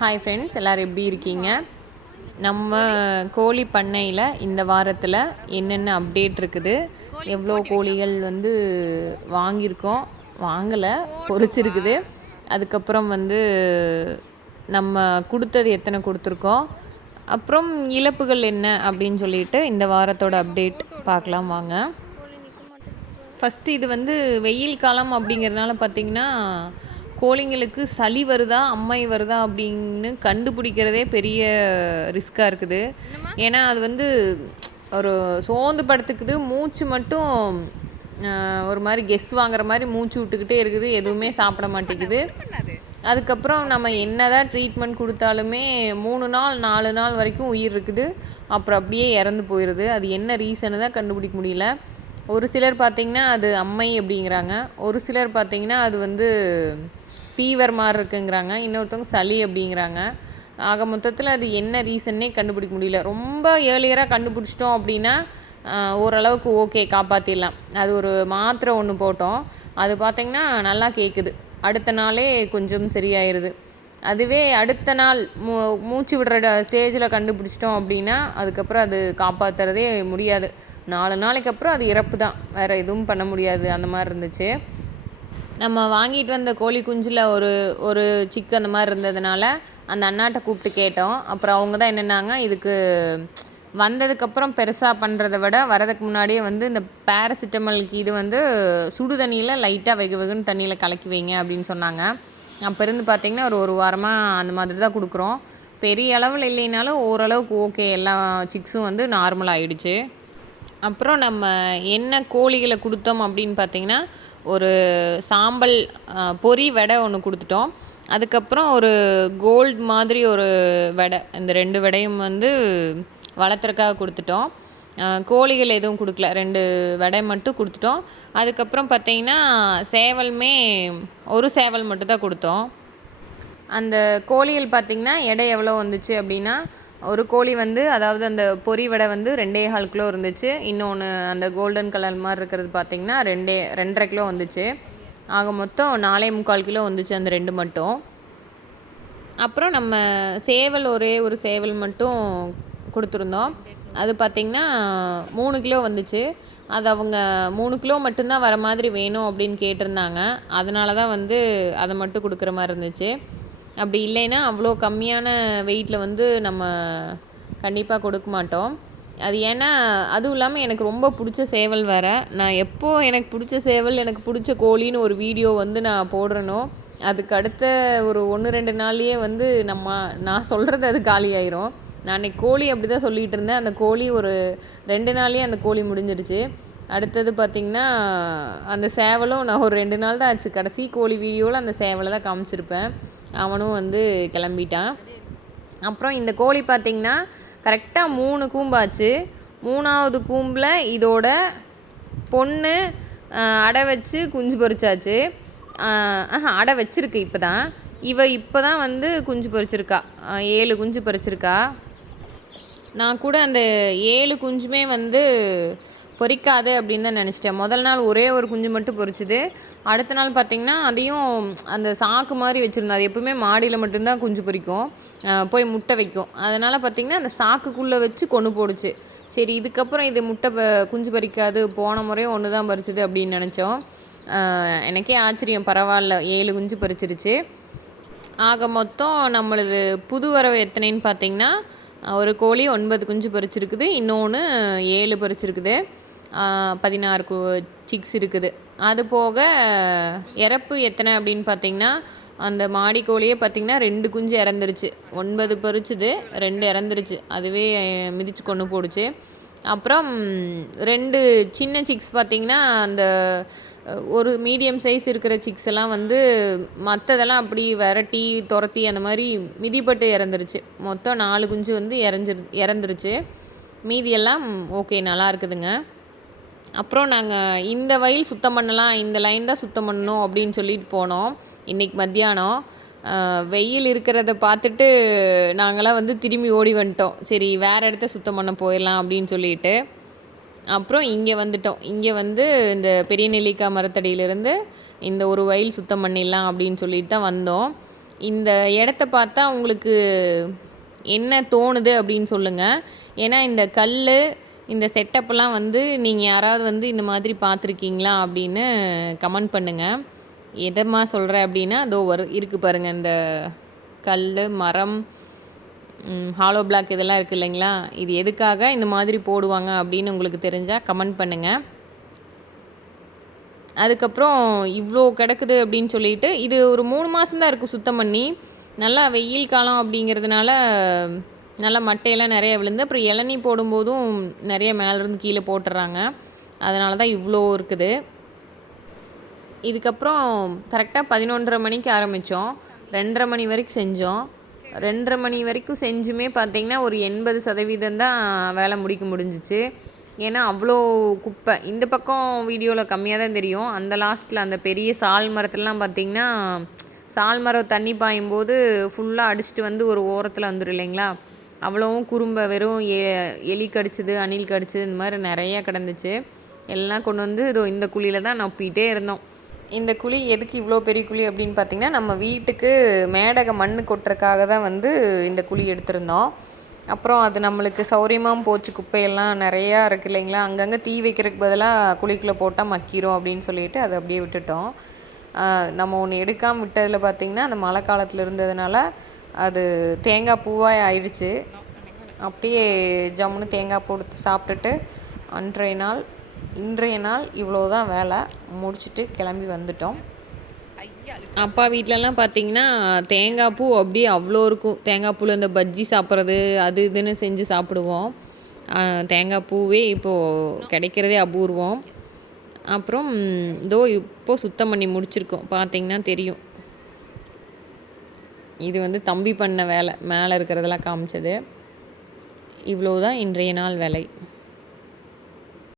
Hi friends எல்லோரும் எப்படி இருக்கீங்க? நம்ம கோழி பண்ணையில் இந்த வாரத்தில் என்னென்ன அப்டேட் இருக்குது? எவ்வளோ கோழிகள் வந்து வாங்கியிருக்கோம்? வாங்கலை பொறிச்சிருக்குது. அதுக்கப்புறம் வந்து நம்ம கொடுத்தது எத்தனை கொடுத்துருக்கோம்? அப்புறம் இழப்புகள் என்ன அப்படின்னு சொல்லிட்டு இந்த வாரத்தோட அப்டேட் பார்க்கலாம் வாங்க. ஃபஸ்ட்டு இது வந்து வெயில் காலம் அப்படிங்கிறதுனால பார்த்திங்கன்னா கோழிங்களுக்கு சளி வருதா அம்மை வருதா அப்படின்னு கண்டுபிடிக்கிறதே பெரிய ரிஸ்க்காக இருக்குது. ஏன்னா அது வந்து ஒரு சோர்ந்து படுத்துக்குது. மூச்சு மட்டும் ஒரு மாதிரி கெஸ் வாங்குற மாதிரி மூச்சு விட்டுக்கிட்டே இருக்குது. எதுவுமே சாப்பிட மாட்டேங்குது. அதுக்கப்புறம் நம்ம என்னதான் ட்ரீட்மெண்ட் கொடுத்தாலுமே மூணு நாள் நாலு நாள் வரைக்கும் உயிர் இருக்குது. அப்புறம் அப்படியே இறந்து போயிடுது அது என்ன ரீசனு தான் கண்டுபிடிக்க முடியல. ஒரு சிலர் பார்த்திங்கன்னா அது அம்மை அப்படிங்கிறாங்க. ஒரு சிலர் பார்த்திங்கன்னா அது வந்து ஃபீவர் மாதிரி இருக்குங்கிறாங்க இன்னொருத்தவங்க சளி அப்படிங்கிறாங்க. ஆக மொத்தத்தில் அது என்ன ரீசன்னே கண்டுபிடிக்க முடியல. ரொம்ப ஏர்லியராக கண்டுபிடிச்சிட்டோம் அப்படின்னா ஓரளவுக்கு ஓகே காப்பாற்றிடலாம் அது ஒரு மாத்திரை ஒன்று போட்டோம். அது பார்த்திங்கன்னா நல்லா கேட்குது அடுத்த நாளே கொஞ்சம் சரியாயிருது. அதுவே அடுத்த நாள் மூ மூச்சு விடுற ஸ்டேஜில் கண்டுபிடிச்சிட்டோம் அப்படின்னா அதுக்கப்புறம் அது காப்பாற்றுறதே முடியாது. நாலு நாளைக்கு அப்புறம் அது இறப்பு தான் வேறு எதுவும் பண்ண முடியாது. அந்த மாதிரி இருந்துச்சு. நம்ம வாங்கிட்டு வந்த கோழி குஞ்சில் ஒரு ஒரு சிக்கு அந்த மாதிரி இருந்ததுனால அந்த அண்ணாட்ட கூப்பிட்டு கேட்டோம். அப்புறம் அவங்க தான் என்னென்னாங்க இதுக்கு வந்ததுக்கப்புறம் பெருசாக பண்ணுறத விட வரதுக்கு முன்னாடியே வந்து இந்த பேராசிட்டமலுக்கு இது வந்து சுடு தண்ணியில் லைட்டாக வெகு வெகுன்னு தண்ணியில் கலக்கி வைங்க அப்படின்னு சொன்னாங்க. அப்போ இருந்து பார்த்திங்கன்னா ஒரு ஒரு வாரமாக அந்த மாதிரி தான் கொடுக்குறோம். பெரிய அளவில் இல்லைனாலும் ஓரளவுக்கு ஓகே எல்லா சிக்ஸும் வந்து நார்மல் ஆயிடுச்சு. அப்புறம் நம்ம என்ன கோழிகளை கொடுத்தோம் அப்படின்னு பார்த்தீங்கன்னா ஒரு சாம்பல் பொரி வடை ஒன்று கொடுத்துட்டோம். அதுக்கப்புறம் ஒரு கோல்ட் மாதிரி ஒரு வடை. இந்த ரெண்டு வடையும் வந்து வளர்த்துறக்காக கொடுத்துட்டோம். கோழிகள் எதுவும் கொடுக்கல. ரெண்டு வடை மட்டும் கொடுத்துட்டோம். அதுக்கப்புறம் பார்த்தீங்கன்னா சேவலுமே ஒரு சேவல் மட்டும் தான் கொடுத்தோம். அந்த கோழிகள் பார்த்திங்கன்னா எடை எவ்வளோ வந்துச்சு அப்படின்னா ஒரு கோழி வந்து அதாவது அந்த பொரி வடை வந்து ரெண்டே கால் கிலோ இருந்துச்சு. இன்னொன்று அந்த கோல்டன் கலர் மாதிரி இருக்கிறது பார்த்திங்கன்னா ரெண்டே ரெண்டரை கிலோ வந்துச்சு. ஆக மொத்தம் நாலே முக்கால் கிலோ வந்துச்சு அந்த ரெண்டு மட்டும். அப்புறம் நம்ம சேவல் ஒரே ஒரு சேவல் மட்டும் கொடுத்துருந்தோம். அது பார்த்திங்கன்னா மூணு கிலோ வந்துச்சு. அது அவங்க மூணு கிலோ மட்டும்தான் வர மாதிரி வேணும் அப்படின்னு கேட்டிருந்தாங்க. அதனால தான் வந்து அதை மட்டும் கொடுக்குற மாதிரி இருந்துச்சு. அப்படி இல்லைன்னா அவ்வளோ கம்மியான வெயிட்டில் வந்து நம்ம கண்டிப்பாக கொடுக்க மாட்டோம். அது ஏன்னா அதுவும் இல்லாமல் எனக்கு ரொம்ப பிடிச்ச சேவல் வேறு. நான் எப்போ எனக்கு பிடிச்ச சேவல் எனக்கு பிடிச்ச கோழின்னு ஒரு வீடியோ வந்து நான் போடுறேனோ அதுக்கு அடுத்த ஒரு ஒன்று ரெண்டு நாள்லேயே வந்து நம்ம நான் சொல்கிறது அது காலியாயிரும். நான் அன்னைக்கு கோழி அப்படி தான் சொல்லிகிட்டு இருந்தேன். அந்த கோழி ஒரு ரெண்டு நாள்லேயே அந்த கோழி முடிஞ்சிடுச்சு அடுத்தது பார்த்திங்கன்னா அந்த சேவலும் நான் ஒரு ரெண்டு நாள் தான் ஆச்சு. கடைசி கோழி வீடியோவில் அந்த சேவலை தான் காமிச்சிருப்பேன். அவனும் வந்து கிளம்பிட்டான். அப்புறம் இந்த கோழி பார்த்திங்கன்னா கரெக்டாக மூணு கூம்பாச்சு. மூணாவது கூம்பில் இதோட பொண்ணு அடை வச்சு குஞ்சு பொறிச்சாச்சு ஆஹா அடை வச்சிருக்கு இப்போ தான் இவ இப்போ தான் வந்து குஞ்சு பொறிச்சிருக்கா ஏழு குஞ்சு பொறிச்சிருக்கா நான் கூட அந்த ஏழு குஞ்சுமே வந்து பொறிக்காது அப்படின்னு தான் நினச்சிட்டேன். முதல் நாள் ஒரே ஒரு குஞ்சு மட்டும் பொறிச்சுது அடுத்த நாள் பார்த்திங்கன்னா அதையும் அந்த சாக்கு மாதிரி வச்சுருந்தோம் அது எப்பவுமே மாடியில் மட்டும்தான் குஞ்சு பொரிக்கும். போய் முட்டை வைக்கும். அதனால் பார்த்திங்கன்னா அந்த சாக்குக்குள்ளே வச்சு கொண்டு போடுச்சு. சரி இதுக்கப்புறம் இது முட்டை ப- குஞ்சு பறிக்காது போன முறையும் ஒன்று தான் பறிச்சது அப்படின்னு நினச்சோம். எனக்கே ஆச்சரியம். பரவாயில்ல ஏழு குஞ்சு பறிச்சிருச்சு. ஆக மொத்தம் நம்மளது புது வரவு எத்தனைன்னு பார்த்தீங்கன்னா ஒரு கோழி ஒன்பது குஞ்சு பறிச்சிருக்குது. இன்னொன்று ஏழு பறிச்சிருக்குது. பதினாறு கு சிக்ஸ் இருக்குது. அது போக இறப்பு எத்தனை அப்படின்னு பார்த்தீங்கன்னா அந்த மாடி கோழியே பார்த்திங்கன்னா ரெண்டு குஞ்சு இறந்துருச்சு. ஒன்பது பொரிச்சுது ரெண்டு இறந்துருச்சு. அதுவே மிதித்து மிதிச்சு கொண்டு போடுச்சு. அப்புறம் ரெண்டு சின்ன சிக்ஸ் பார்த்திங்கன்னா அந்த ஒரு மீடியம் சைஸ் இருக்கிற சிக்ஸ் எல்லாம் வந்து மற்றதெல்லாம் அப்படி விரட்டி துரத்தி அந்த மாதிரி மிதிப்பட்டு இறந்துருச்சு. மொத்தம் நாலு குஞ்சு வந்து இறஞ்சிரு இறந்துருச்சு. மீதியெல்லாம் ஓகே நல்லா இருக்குதுங்க. அப்புறம் நாங்கள் இந்த வயல் சுத்தம் பண்ணலாம் இந்த லைன் தான் சுத்தம் பண்ணணும் அப்படின்னு சொல்லிட்டு போனோம். இன்றைக்கி மத்தியானம். வெயில் இருக்கிறத பார்த்துட்டு நாங்களாம் வந்து திரும்பி ஓடி வந்துட்டோம். சரி வேறு இடத்த சுத்தம் பண்ண போயிடலாம் அப்படின்னு சொல்லிட்டு. அப்புறம் இங்கே வந்துட்டோம். இங்கே வந்து இந்த பெரிய நெல்லிக்காய் மரத்தடியிலேருந்து இந்த ஒரு வயல் சுத்தம் பண்ணிடலாம் அப்படின்னு சொல்லிட்டு தான் வந்தோம். இந்த இடத்த பார்த்தா உங்களுக்கு என்ன தோணுது அப்படின்னு சொல்லுங்கள் ஏன்னா இந்த கல் இந்த செட்டப்லாம் வந்து நீங்கள் யாராவது வந்து இந்த மாதிரி பார்த்துருக்கீங்களா அப்படின்னு கமெண்ட் பண்ணுங்கள் எதம்மா சொல்கிறேன் அப்படின்னா அதோ ஒரு இருக்குது பாருங்கள் இந்த கல் மரம் ஹாலோ பிளாக் இதெல்லாம் இருக்குது இல்லைங்களா? இது எதுக்காக இந்த மாதிரி போடுவாங்க அப்படின்னு உங்களுக்கு தெரிஞ்சால் கமெண்ட் பண்ணுங்கள் அதுக்கப்புறம் இவ்வளோ கிடக்குது அப்படின்னு சொல்லிட்டு இது ஒரு மூணு மாதம்தான் இருக்குது சுத்தம் பண்ணி. நல்லா வெயில் காலம் அப்படிங்கிறதுனால நல்லா மட்டையெல்லாம் நிறைய விழுந்து அப்புறம் இளநி போடும்போதும் நிறைய மேலேருந்து கீழே போட்டுடுறாங்க அதனால தான் இவ்வளோ இருக்குது. இதுக்கப்புறம் கரெக்டாக பதினொன்றரை மணிக்கு ஆரம்பித்தோம் ரெண்டரை மணி வரைக்கும் செஞ்சோம். ரெண்டரை மணி வரைக்கும் செஞ்சுமே பார்த்திங்கன்னா ஒரு எண்பது சதவீதம் தான் வேலை முடிக்க முடிஞ்சிச்சு. ஏன்னா அவ்வளோ குப்பை. இந்த பக்கம் வீடியோவில் கம்மியாக தான் தெரியும். அந்த லாஸ்ட்டில் அந்த பெரிய சால் மரத்துலலாம் பார்த்திங்கன்னா சால் மரம் தண்ணி பாயும் போது ஃபுல்லாக அடிச்சுட்டு வந்து ஒரு ஓரத்தில் வந்துடும் இல்லைங்களா? அவ்வளோவும் குறும்பை வெறும் எ எலி கடிச்சது அணில் கடிச்சது இந்த மாதிரி நிறையா கிடந்துச்சு. எல்லாம் கொண்டு வந்து இதோ இந்த குழியில் தான் நப்பிகிட்டே இருந்தோம். இந்த குழி எதுக்கு இவ்வளோ பெரிய குழி அப்படின்னு பார்த்தீங்கன்னா நம்ம வீட்டுக்கு மேடக மண் கொட்டுறக்காக தான் வந்து இந்த குழி எடுத்திருந்தோம். அப்புறம் அது நம்மளுக்கு சௌரியமாகவும் போச்சு. குப்பையெல்லாம் நிறையா இருக்குது இல்லைங்களா? அங்கங்கே தீ வைக்கிறதுக்கு பதிலாக குழிக்குள்ளே போட்டால் மக்கிரும் அப்படின்னு சொல்லிட்டு அதை அப்படியே விட்டுட்டோம். நம்ம ஒன்று எடுக்காமல் விட்டதில் பார்த்திங்கன்னா அந்த மழை காலத்தில் இருந்ததுனால அது தேங்காய் பூவாக ஆயிடுச்சு. அப்படியே ஜம்முன்னு தேங்காய் போட்டு சாப்பிட்டுட்டு அன்றைய நாள் இன்றைய நாள் இவ்வளோ தான் வேலை. முடிச்சுட்டு கிளம்பி வந்துட்டோம். அப்பா வீட்டிலலாம் பார்த்தீங்கன்னா தேங்காய் பூ அப்படியே அவ்வளோ இருக்கும். தேங்காய் பூவில் இந்த பஜ்ஜி சாப்பிட்றது அது இதுன்னு செஞ்சு சாப்பிடுவோம். தேங்காய் பூவே இப்போது கிடைக்கிறதே அபூர்வம். அப்புறம் இதோ இப்போது சுத்தம் பண்ணி முடிச்சிருக்கோம். பார்த்தீங்கன்னா தெரியும். இது வந்து தம்பி பண்ண வேலை மேலே இருக்கிறதெல்லாம் காமிச்சது. இவ்வளோ தான் இன்றைய நாள் வேலை.